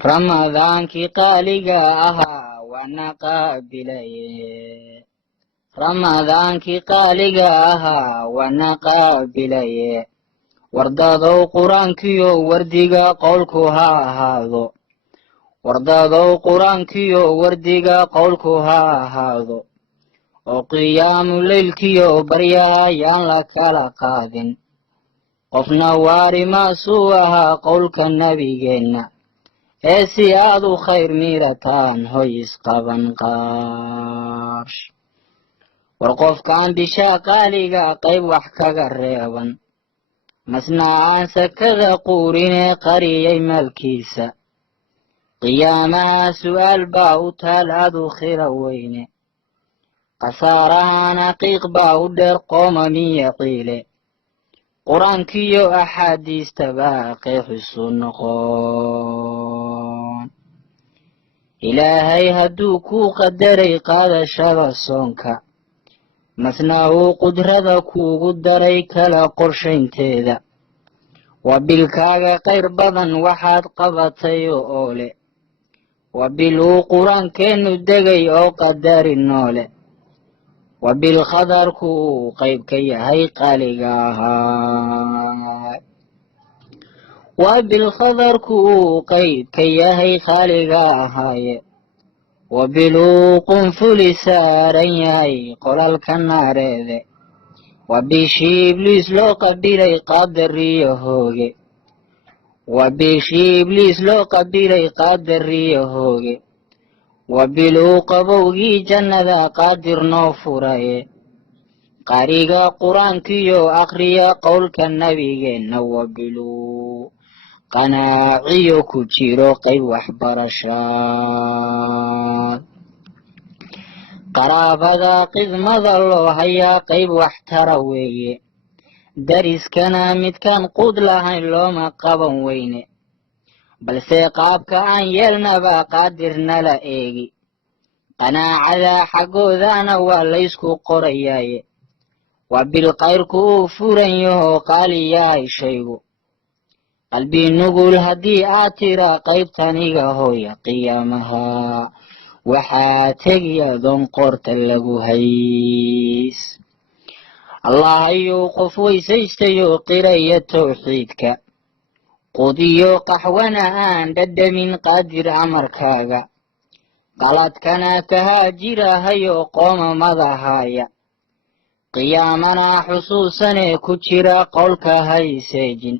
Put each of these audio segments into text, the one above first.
ramadaankii qaaliga ahaa waana qaabilaye ramadaankii qaaliga ahaa waana qaabilaye wardadow qur-aankiyo wardiga qowlku ha ahaado wardadow qur-aankiyo wardiga qowlku ha ahaado oo qiyaamu leylkiyo baryaha yaan la kala qaadin qofna waari maasuu ahaa qowlka nabigeenna ee si aad u khayr miirataan hoy isqaban qaash war qofkaan bishaa qaaliga qayb wax kaga reeban masna aan sakada quurinee qariyay maalkiisa qiyaamaha su'aal baa u taal aad u khira weyne khasaarahan xaqiiq baa u dheer qoomamiya qiile qur-aankiyo axaadiista baa qeexisu noqon ilaahay hadduu kuu qadaray qaadashada soonka masna uu qudrada kuugu daray kala qorshaynteeda waa bilkaaga qayr badan waxaad qabatay oo le waa bil uu qur-aankeennu degay oo qadari noole waa bil qadarku uu qayb ka yahay qaaliga ahaa waa bil qadarku uu qayb ka yahay qaaliga ahaaye waa bil uu qunfuli saaran yahay qolalka naareede waa bishii ibliis loo qabilay qaadariyo hooge waa bishii ibliis loo qabilay qaadariyo hooge waa bil uu qabowgii jannada qaadir noo furaye qariga qur-aankiyo akhriya qowlka nabigeenna waa bil uu qanaaciyo ku jiro qayb waxbarashaad qaraabada qidmada loo hayaa qayb waxtara weeye dariskana midkaan quud lahayn looma qaban weyne balse qaabka aan yeelnaba qaadirnala eegi qanaacada xaggoodana waa laysku qorayaaye waa bil qayrku uu furan yahoo qaali yahay shaygu qalbi nugul haddii aad tira qaybtaniga hooya qiyaamaha waxaa tegi adoon qoorta lagu hays allah ayuu qof weysaystayo qiraya tawxiidka qudiyo qaxwana aan dhadhamin qaadir amarkaaga qaladkana kahaajirahayo qoomamadahaaya qiyaamana xusuusanee ku jira qowlka hayseejin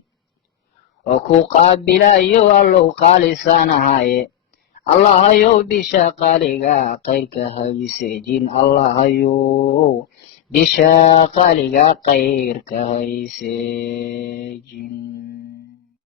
oo ku qaabilayo allow qaalisanahaaye allahayow bisha qaaliga qayrka hayseejin allahayow bisha qaaliga qayrka hayseejin